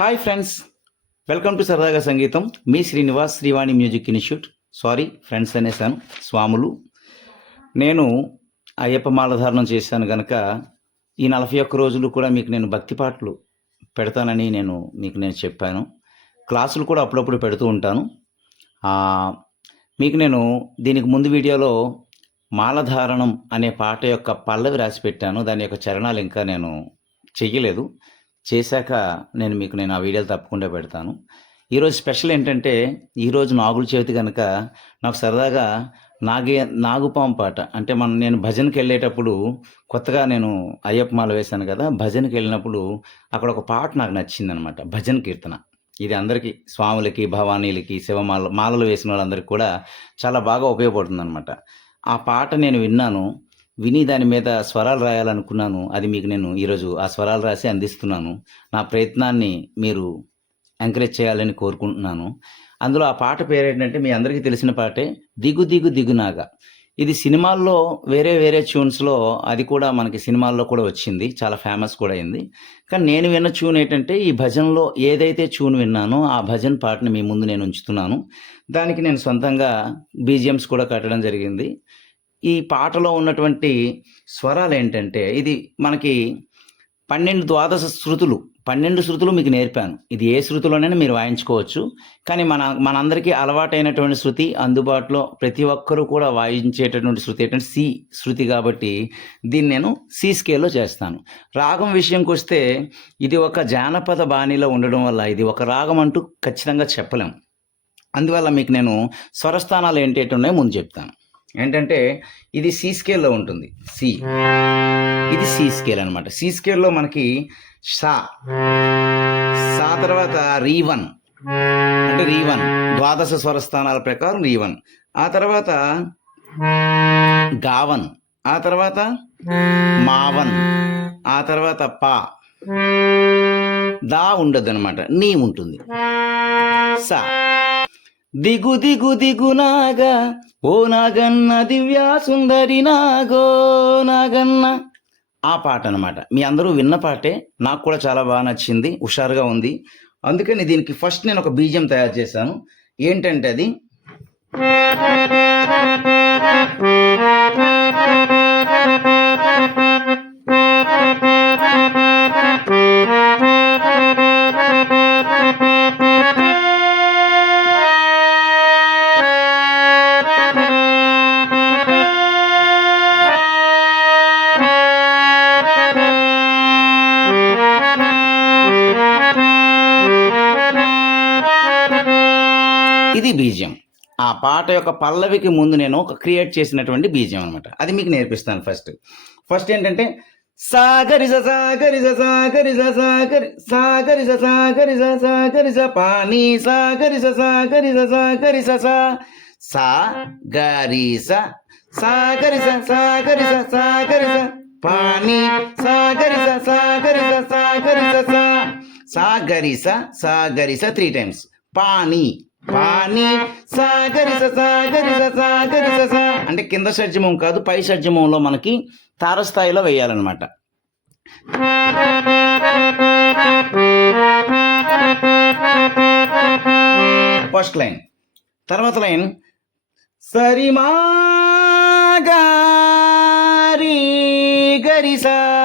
Hi friends welcome to సరదాగా సంగీతం మీ Srinivas Srivani music institute sorry friends అనేసాను స్వాములు. నేను అయ్యప్ప మాలధారణం చేశాను కనుక ఈ నలభై ఒక్క రోజులు కూడా మీకు నేను భక్తి పాటలు పెడతానని నేను మీకు నేను చెప్పాను. క్లాసులు కూడా అప్పుడప్పుడు పెడుతూ ఉంటాను. మీకు నేను దీనికి ముందు వీడియోలో మాలధారణం అనే పాట యొక్క పల్లవి రాసి పెట్టాను. దాని యొక్క చరణాలు ఇంకా నేను చెయ్యలేదు. చేశాక నేను మీకు నేను ఆ వీడియోలు తప్పకుండా పెడతాను. ఈరోజు స్పెషల్ ఏంటంటే ఈరోజు నాగుల చవితి కనుక నాకు సరదాగా నాగే నాగుపాం పాట అంటే మనం నేను భజనకి వెళ్ళేటప్పుడు కొత్తగా నేను అయ్యప్ప మాల వేశాను కదా భజనకి వెళ్ళినప్పుడు అక్కడ ఒక పాట నాకు నచ్చిందనమాట భజన కీర్తన. ఇది అందరికీ స్వాములకి భవానీలకి శివమాల మాలలు వేసిన వాళ్ళందరికీ కూడా చాలా బాగా ఉపయోగపడుతుంది అనమాట ఆ పాట నేను విన్నాను విని దాని మీద స్వరాలు రాయాలనుకున్నాను. అది మీకు నేను ఈరోజు ఆ స్వరాలు రాసి అందిస్తున్నాను. నా ప్రయత్నాన్ని మీరు ఎంకరేజ్ చేయాలని కోరుకుంటున్నాను. అందులో ఆ పాట పేరు ఏంటంటే మీ అందరికీ తెలిసిన పాటే దిగు దిగు దిగునాగా. ఇది సినిమాల్లో వేరే వేరే ట్యూన్స్లో అది కూడా మనకి సినిమాల్లో కూడా వచ్చింది. చాలా ఫేమస్ కూడా అయింది. కానీ నేను విన్న ట్యూన్ ఏంటంటే ఈ భజనలో ఏదైతే ట్యూన్ విన్నానో ఆ భజన్ పాటని మీ ముందు నేను ఉంచుతున్నాను. దానికి నేను సొంతంగా బీజిఎమ్స్ కూడా కట్టడం జరిగింది. ఈ పాటలో ఉన్నటువంటి స్వరాలు ఏంటంటే ఇది మనకి పన్నెండు ద్వాదశ శృతులు. పన్నెండు శృతులు మీకు నేర్పాను. ఇది ఏ శృతిలోనైనా మీరు వాయించుకోవచ్చు. కానీ మన మనందరికీ అలవాటైనటువంటి శృతి అందుబాటులో ప్రతి ఒక్కరూ కూడా వాయించేటటువంటి శృతి ఏంటంటే సి శృతి కాబట్టి దీన్ని నేను సి స్కేల్లో చేస్తాను. రాగం విషయంకి వస్తే ఇది ఒక జానపద బాణిలో ఉండడం వల్ల ఇది ఒక రాగం అంటూ ఖచ్చితంగా చెప్పలేం. అందువల్ల మీకు నేను స్వరస్థానాలు ఏంటి ఉన్నాయో ముందు చెప్తాను. ఏంటంటే ఇది సి స్కేల్లో ఉంటుంది. సి ఇది సి స్కేల్ అనమాట సి స్కేల్లో మనకి షా సా తర్వాత రీవన్. అంటే రీవన్. ద్వాదశ స్వరస్థానాల ప్రకారం రీవన్. ఆ తర్వాత గావన్. ఆ తర్వాత మావన్. ఆ తర్వాత పా. దా ఉండదు అనమాట నీ ఉంటుంది. సా. దిగు దిగు దిగు నాగా ఓ నాగన్న దివ్యా సుందరి నాగో నాగన్న. ఆ పాట అనమాట మీ అందరూ విన్న పాటే. నాకు కూడా చాలా బాగా నచ్చింది. హుషారుగా ఉంది. అందుకని దీనికి ఫస్ట్ నేను ఒక బీజం తయారు చేశాను. ఏంటంటే అది? పాట యొక్క పల్లవికి ముందు నేను ఒక క్రియేట్ చేసినటువంటి బీజం అనమాట అది మీకు నేర్పిస్తాను ఫస్ట్ ఫస్ట్ ఏంటంటే సాగరిస సాగరి సాగరిస సాగరి సాగరి సాగరిస సాగరి పానీ సాగరి సాగరిస సాగరి సా సాగరిస సాగరి సాగరిస సాగరి పానీ సాగరి సాగరిస సాగరి సా సాగరిస సాగరిస త్రీ టైమ్స్ పానీ పానీ. సాగరిస సాగరిస అంటే కింద షడ్జమం కాదు పై షడ్జమంలో మనకి తారస్థాయిలో వేయాలన్నమాట. First line. తర్వాత లైన్. సరిమా గారి గరిసా.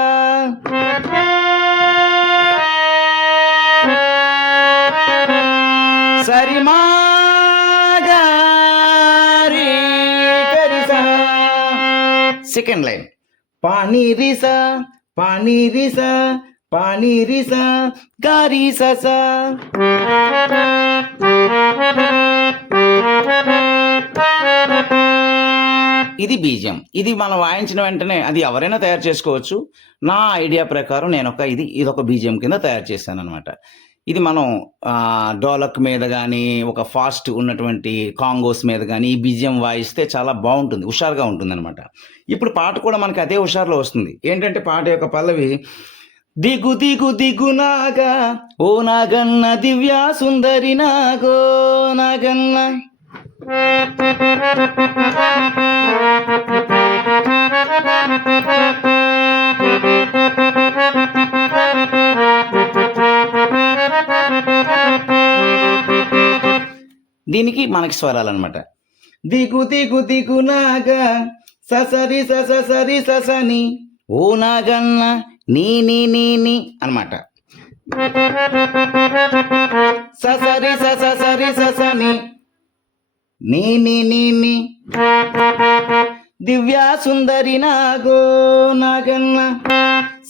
సెకండ్ లైన్ పానీ రిసా పానీ రిసా పానీ రిసా గారి ససా ఇది బీజం. ఇది మనం వాయించిన వెంటనే అది ఎవరైనా తయారు చేసుకోవచ్చు. నా ఐడియా ప్రకారం నేను ఒక ఇది ఇది ఒక బీజం కింద తయారు చేశాను అనమాట ఇది మనం డోలక్ మీద కానీ ఒక ఫాస్ట్ ఉన్నటువంటి కాంగోస్ మీద కానీ ఈ బీజియం వాయిస్తే చాలా బాగుంటుంది హుషారుగా ఉంటుంది అనమాట ఇప్పుడు పాట కూడా మనకి అదే హుషారులో వస్తుంది. ఏంటంటే పాట యొక్క పల్లవి దిగు దిగు దిగు నాగా ఓ నాగన్న దివ్యా సుందరి నాగో నాగన్న. దీనికి మనకి స్వరాలు అనమాట దిగు దిగు దిగు నాగా ససరి ససరి సరి ససని ఓ నాగన్న నీ నీ నీ నీ అనమాట ససరి ససరి ససని నీ నీ నీ నీ. దివ్యా సుందరి నాగో నాగన్న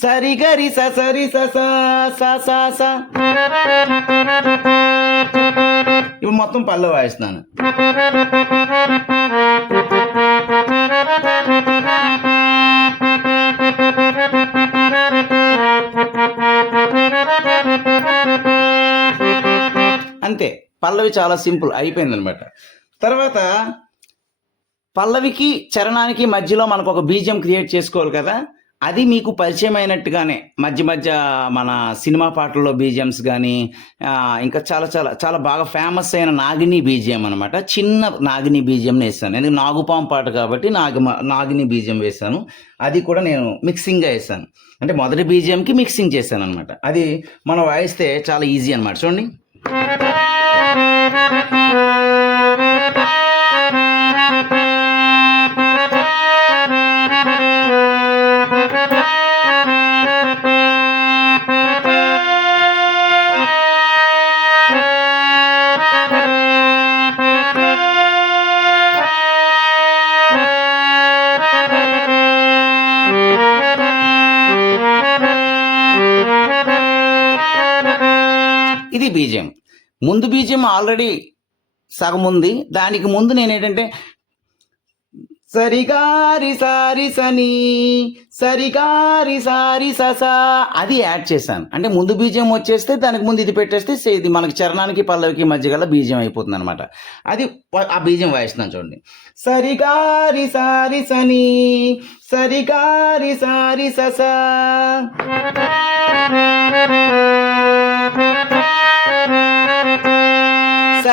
సరి గరి సరి సస స. ఇప్పుడు మొత్తం పల్లె వాయిస్తున్నాను. అంతే పల్లవి చాలా సింపుల్ అయిపోయింది అనమాట తర్వాత పల్లవికి చరణానికి మధ్యలో మనకు ఒక బీజం క్రియేట్ చేసుకోవాలి కదా అది మీకు పరిచయం అయినట్టుగానే మధ్య మధ్య మన సినిమా పాటల్లో బీజిఎమ్స్ కానీ ఇంకా చాలా చాలా చాలా బాగా ఫేమస్ అయిన నాగిని బీజిఎం అనమాట చిన్న నాగిని బీజిఎం వేసాను. ఎందుకంటే నాగుపాం పాట కాబట్టి నాగ నాగిని బీజిఎం వేశాను అది కూడా నేను మిక్సింగ్గా వేసాను. అంటే మొదటి బీజిఎంకి మిక్సింగ్ చేశాను అనమాట అది మనం వాయిస్తే చాలా ఈజీ అనమాట చూడండి. విషయం ఆల్రెడీ సగం ఉంది. దానికి ముందు నేను ఏంటంటే సరిగారి సారి సని సరిగారి సారి సస అది యాడ్ చేశాను. అంటే ముందు బీజం వచ్చేస్తే దానికి ముందు ఇది పెట్టేస్తే ఇది మనకి చరణానికి పల్లవికి మధ్య గల బీజం అయిపోతుంది అనమాట అది ఆ బీజం వాయిస్తున్నాను చూడండి. సరిగారి సారి సని సరిగారి సారి సస.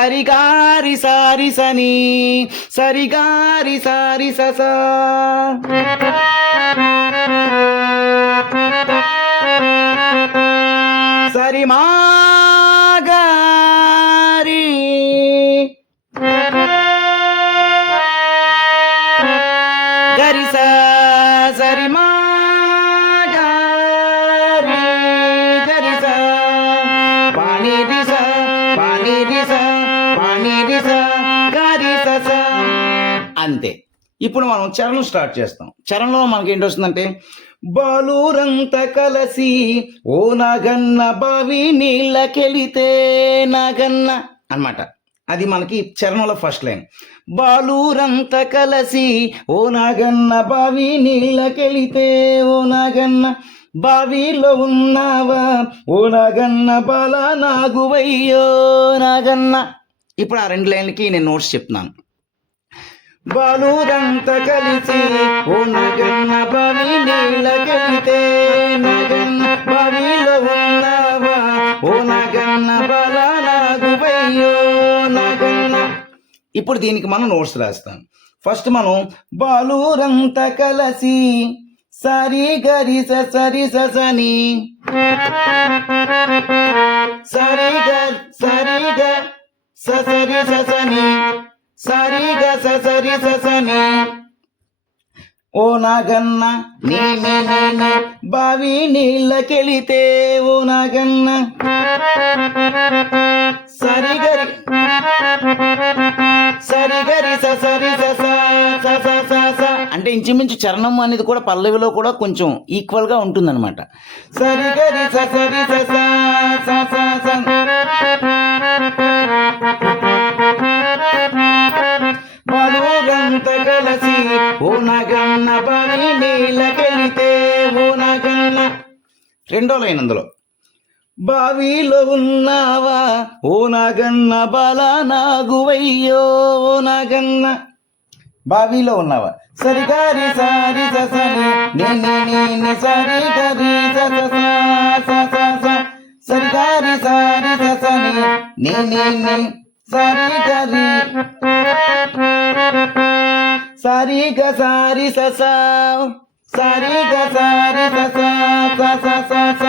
సరిగారి సారి సని సరిగారి సారి సస. సరిమా ఇప్పుడు మనం చరణం స్టార్ట్ చేస్తాం. చరణంలో మనకి ఏంటి వస్తుందంటే బాలూరంత కలసి ఓ నాగన్న బావి నీళ్ళకెళితే నాగన్న అన్నమాట. అది మనకి చరణంలో ఫస్ట్ లైన్. బాలూరంత కలసి ఓ నాగన్న బావి నీళ్ళకెళితే ఓ నాగన్న బావిలో ఉన్నావా? ఓ నాగన్న బాల నాగువయ్యో నాగన్న. ఇప్పుడు ఆ రెండు లైన్లకి నేను నోట్స్ చెప్తున్నాను. బాలురంత కలిసి ఓ నగన్న బావి నీళ్ళకెళితే నగన్న బావిలో ఉన్నావా? ఓ నగన్న బల నాగువయ్యో నగన్న. ఇప్పుడు దీనికి మనం నోట్స్ రాస్తాం. ఫస్ట్ మనం బాలురంత కలసి సరి గరి స సరి సని సరి గ సరి గ సరి సని ఓ నాగన్న బావి నీళ్ళకెళితే ఓ నాగన్న. సరిగరి సరిగరి సరి అంటే ఇంచుమించు చరణం అనేది కూడా పల్లవిలో కూడా కొంచెం ఈక్వల్గా ఉంటుందన్నమాట. సరి గరి సరి స. కలసి పని నగన్న బలి నీళ్ళకెళితే ఓ రెండో లైన్ అందులో. బావిలో ఉన్నావా? ఓ బల నాగువయ్యో ఓ బావిలో ఉన్నావా? సరిగారి సారి ససని నీ నీ సరి గరి సస సరిగారి సారి ససని నీ సరి గరి సరి గ సారి సస సరి గ సారి సస స స స స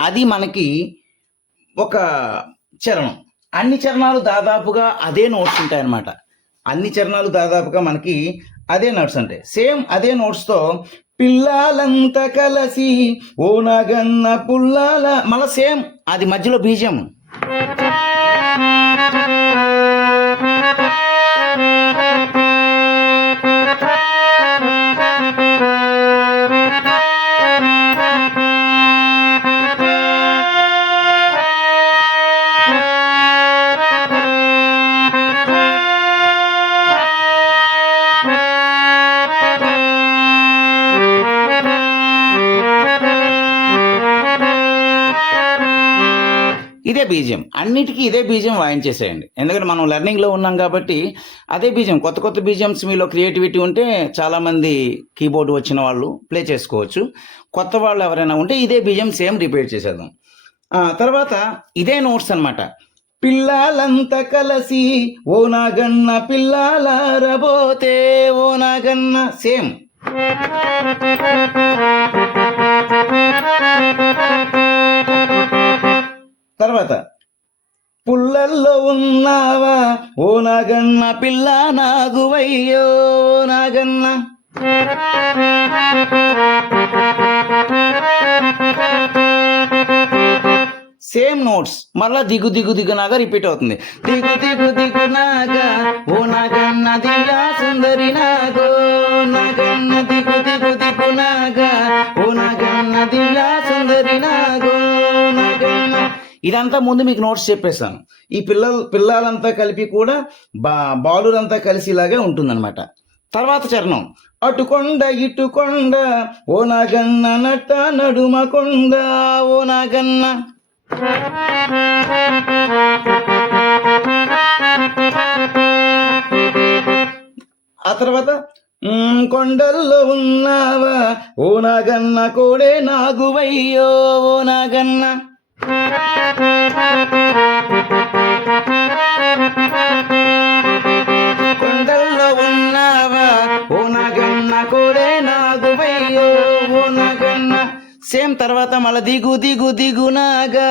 అది మనకి ఒక చరణం. అన్ని చరణాలు దాదాపుగా అదే నోట్స్ ఉంటాయన్నమాట. అన్ని చరణాలు దాదాపుగా మనకి అదే నోట్స్ ఉంటాయి సేమ్ అదే నోట్స్తో పిల్లాలంతా కలసి ఓ నాగన్న పుల్లాల మళ్ళీ సేమ్ అది మధ్యలో బీజం. బీజం అన్నిటికీ ఇదే బీజం వాయించేసేయండి. ఎందుకంటే మనం లెర్నింగ్లో ఉన్నాం కాబట్టి అదే బీజం కొత్త కొత్త బీజమ్స్ మీలో క్రియేటివిటీ ఉంటే చాలామంది కీబోర్డ్ వచ్చిన వాళ్ళు ప్లే చేసుకోవచ్చు. కొత్త వాళ్ళు ఎవరైనా ఉంటే ఇదే బీజం సేమ్ రిపీట్ చేసేద్దాం. తర్వాత ఇదే నోట్స్ అన్నమాట. పిల్లాలంతా కలసి ఓ నాగన్న పిల్లాల రబోతే ఓ నాగన్న సేమ్. తర్వాత పుల్లల్లో ఉన్నావా? ఓ నాగన్న పిల్ల నాగువయ్యో నాగన్న. సేమ్ నోట్స్ మళ్ళా దిగు దిగు దిగునాగా రిపీట్ అవుతుంది. దిగు దిగు దిగునాగా ఓ నాగన్న దిగా సుందరి నాగో నాగన్న దిగు దిగు దిగునాగా ఓ నాగన్న దిగా సుందరి నాగో. ఇదంతా ముందు మీకు నోట్స్ చెప్పేస్తాను ఈ పిల్లలు పిల్లలంతా కలిపి కూడా బా బాలురంతా కలిసి ఇలాగే ఉంటుందన్నమాట. తర్వాత చరణం. అటుకొండ ఇటుకొండ ఓ నాగన్న నట నడుమకొండ ఓ నాగన్న. ఆ తర్వాత కొండల్లో ఉన్నావా? ఓ నాగన్న కోడే నాగువయ్యో ఓ నాగన్న. కొండల్లో ఉన్నావా? ఓ నాగన్న కోడే నాగువయ్యో ఓ నాగన్న సేమ్ తర్వాత మళ్ళీ దిగు దిగు దిగు నాగా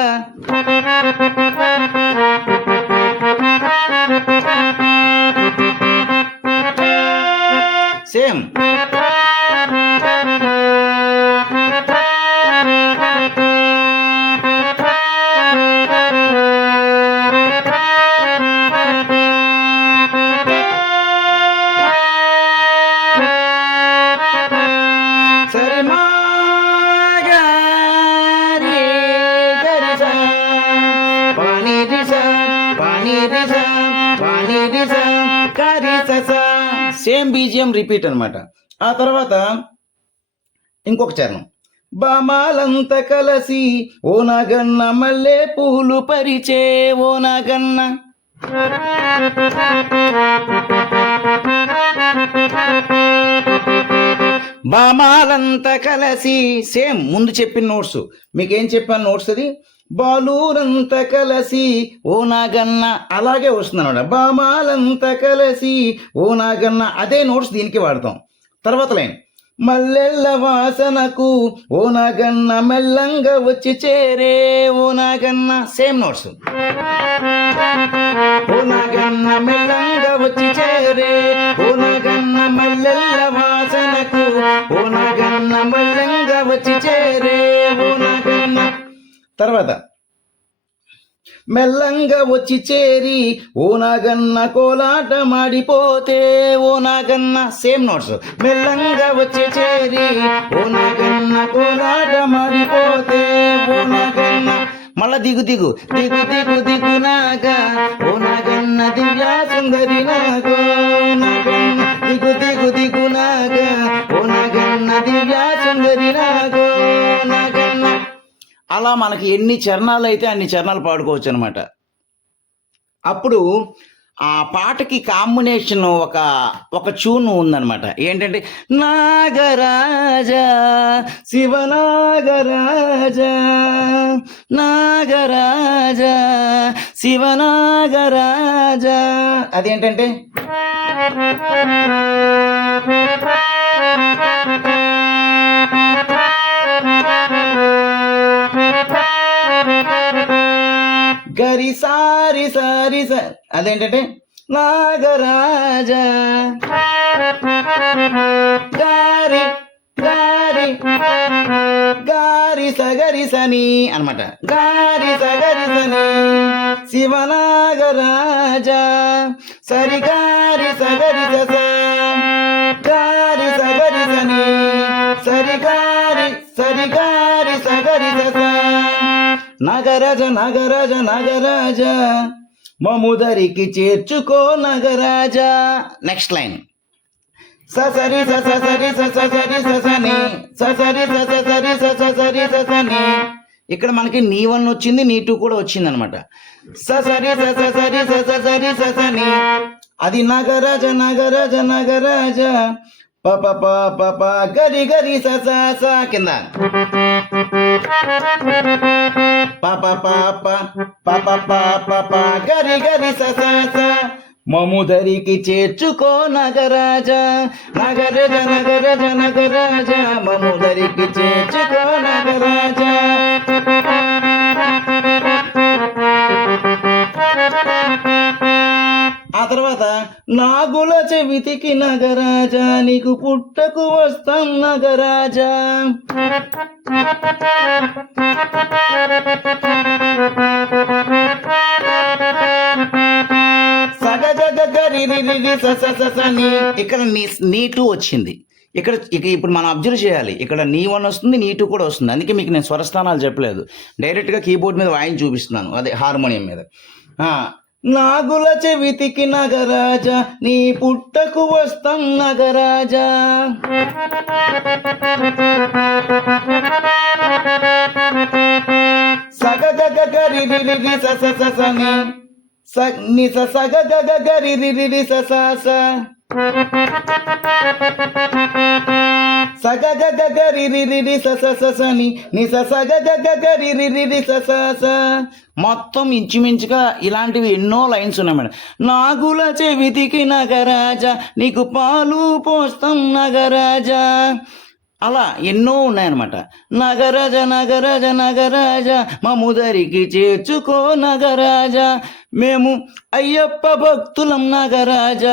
బీజిఎం రిపీట్ అన్నమాట. ఆ తర్వాత ఇంకొక చరణం. బామాలంత కలసి ఓ నాగన్న మల్లె పూలు పరిచే ఓ నాగన్న. బామాలంతా కలసి సేమ్ ముందు చెప్పిన నోట్స్. మీకేం చెప్పాను నోట్స్ అది? బాలూరంత కలసి ఓ నాగన్న అలాగే వస్తుంది అనమాట కలసి కలిసి ఓ నాగన్న అదే నోట్స్ దీనికి వాడతాం. తర్వాత లైన్. మల్లెళ్ళ వాసనకు ఓ నాగన్న మెల్లంగా వచ్చి చేరే ఓ నాగన్న. Same notes. ఓ నాగన్న మెల్లంగా వచ్చి చేరే ఓ నాగన్న మల్లెల్ల వాసనకు ఓ నాగన్న మెల్లంగా వచ్చి చేరే ఓ తర్వాత మెల్లంగా వచ్చి చేరి ఓ నాగన్న కోలాట మాడిపోతే ఓ నాగన్న సేమ్ నోట్స్. మెల్లంగా వచ్చి చేరి ఓ నాగన్న కోలాట మాడిపోతే ఓ నాగన్న మళ్ళా దిగు దిగు. దిగు దిగు దిగు నాగా. ఓ నాగన్న దివ్యా సుందరి నాగో. నాగన్న దిగు దిగు దిగు అలా మనకి ఎన్ని చరణాలు అయితే అన్ని చరణాలు పాడుకోవచ్చు అనమాట అప్పుడు ఆ పాటకి కాంబినేషన్ ఒక ఒక చూన్ ఉందనమాట. ఏంటంటే నాగరాజా శివనాగరాజా నాగరాజా శివనాగరాజా అదేంటంటే? గరి సారి సారి స అదేంటంటే? నాగరాజ. గారి గారి గారి సగరి సని అనమాట. గారి సగరి సని శివనాగరాజ. సరి గారి సగరి స గారి సగరి సని సరి గారి సరి గారి సగరి స. నగరజ నగరజ నగరాజ. మముదరికి చేర్చుకో నగరాజ. నెక్స్ట్ లైన్ ససరి ససరి ససరి ససని ససరి ససరి ససరి ససని ఇక్కడ మనకి నీ వన్ వచ్చింది నీ టూ కూడా వచ్చింది అనమాట ససరి ససరి ససరి ససని అది నగరాజ నగరాజ నగరాజ. పప పప గరి గరి సస స కింద. పాప పాప పాప పాప ప గరి గరి స మముదరికి చేర్చుకో నగరాజ నగర నగర నగరాజ మముదరికి చేర్చుకో నగరాజ తర్వాత నాగుల చెవితికి నగరాజా నీకు పుట్టకు వస్తాం నగరాజా. ఇక్కడ నీ నీ టూ వచ్చింది. ఇక్కడ ఇక ఇప్పుడు మనం అబ్జర్వ్ చేయాలి. ఇక్కడ నీ వన్ వస్తుంది నీ టూ కూడా వస్తుంది. అందుకే మీకు నేను స్వరస్థానాలు చెప్పలేదు. డైరెక్ట్గా కీబోర్డ్ మీద వాయిన్ చూపిస్తున్నాను. అదే హార్మోనియం మీద. నాగుల చెవితికి నగరాజ నీ పుట్టకు వస్తం నగరాజ. సగ గగ గరి రి రి రి స స స స ని స రి స స ని స రి రి స స స మొత్తం ఇంచుమించుగా ఇలాంటివి ఎన్నో లైన్స్ ఉన్నాయి మేడం. నాగుల చెవితికి నగరాజ నీకు పాలు పోస్తాం నగరాజా. అలా ఎన్నో ఉన్నాయన్నమాట. నగరాజ నగరాజ నగరాజ మముదరికి చేర్చుకో నగరాజ. మేము అయ్యప్ప భక్తులం నగరాజ.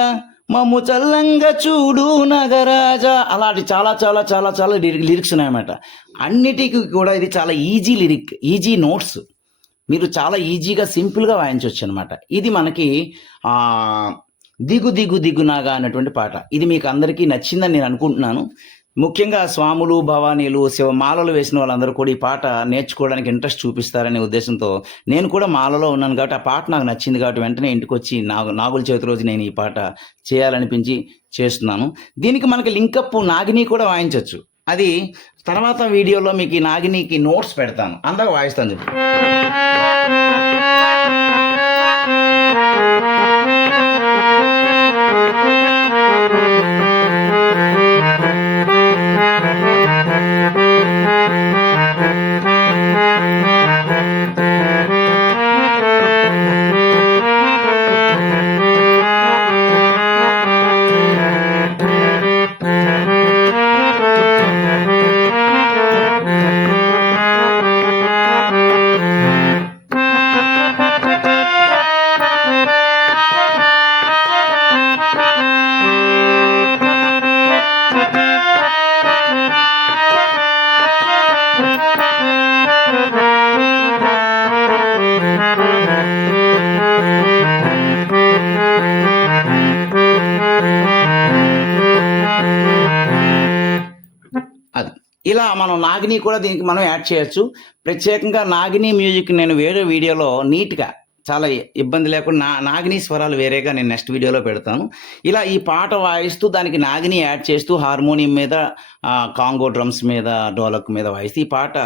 మమ్ము చల్లంగా చూడు నగరాజ. అలాంటి చాలా చాలా చాలా చాలా లిరిక్స్ ఉన్నాయన్నమాట. అన్నిటికీ కూడా ఇది చాలా ఈజీ లిరిక్ ఈజీ నోట్స్. మీరు చాలా ఈజీగా సింపుల్గా వాయించవచ్చు అనమాట ఇది మనకి దిగు దిగు దిగునాగా అన్నటువంటి పాట. ఇది మీకు అందరికీ నచ్చిందని నేను అనుకుంటున్నాను. ముఖ్యంగా స్వాములు భవానీలు శివ మాలలు వేసిన వాళ్ళందరూ కూడా ఈ పాట నేర్చుకోవడానికి ఇంట్రెస్ట్ చూపిస్తారనే ఉద్దేశంతో నేను కూడా మాలలో ఉన్నాను కాబట్టి ఆ పాట నాకు నచ్చింది కాబట్టి వెంటనే ఇంటికి వచ్చి నాగు నాగుల చవితి రోజు నేను ఈ పాట చేయాలనిపించి చేస్తున్నాను. దీనికి మనకి లింకప్ నాగిని కూడా వాయించవచ్చు అది తర్వాత వీడియోలో మీకు ఈ నాగినికి నోట్స్ పెడతాను. అందాక వాయిస్తాను చెప్పి అది మనం నాగిని కూడా దీనికి మనం యాడ్ చేయొచ్చు. ప్రత్యేకంగా నాగిని మ్యూజిక్ నేను వేరే వీడియోలో నీట్గా చాలా ఇబ్బంది లేకుండా నా నాగిని స్వరాలు వేరేగా నేను నెక్స్ట్ వీడియోలో పెడతాను. ఇలా ఈ పాట వాయిస్తూ దానికి నాగిని యాడ్ చేస్తూ హార్మోనియం మీద కాంగో డ్రమ్స్ మీద డోలక్ మీద వాయిస్తూ ఈ పాట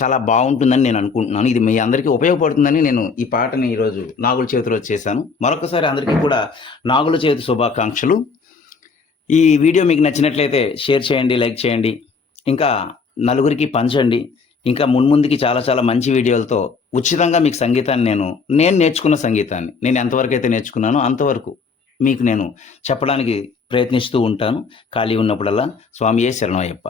చాలా బాగుంటుందని నేను అనుకుంటున్నాను. ఇది మీ అందరికీ ఉపయోగపడుతుందని నేను ఈ పాటని ఈరోజు నాగుల చేతిలో చేశాను. మరొకసారి అందరికీ కూడా నాగుల చేతి శుభాకాంక్షలు. ఈ వీడియో మీకు నచ్చినట్లయితే షేర్ చేయండి లైక్ చేయండి. ఇంకా నలుగురికి పంచండి. ఇంకా మున్ముందుకి చాలా చాలా మంచి వీడియోలతో ఉచితంగా మీకు సంగీతాన్ని నేను నేను నేర్చుకున్న సంగీతాన్ని నేను ఎంతవరకు అయితే నేర్చుకున్నానో అంతవరకు మీకు నేను చెప్పడానికి ప్రయత్నిస్తూ ఉంటాను. ఖాళీ ఉన్నప్పుడల్లా స్వామియే శరణమయ్యప్ప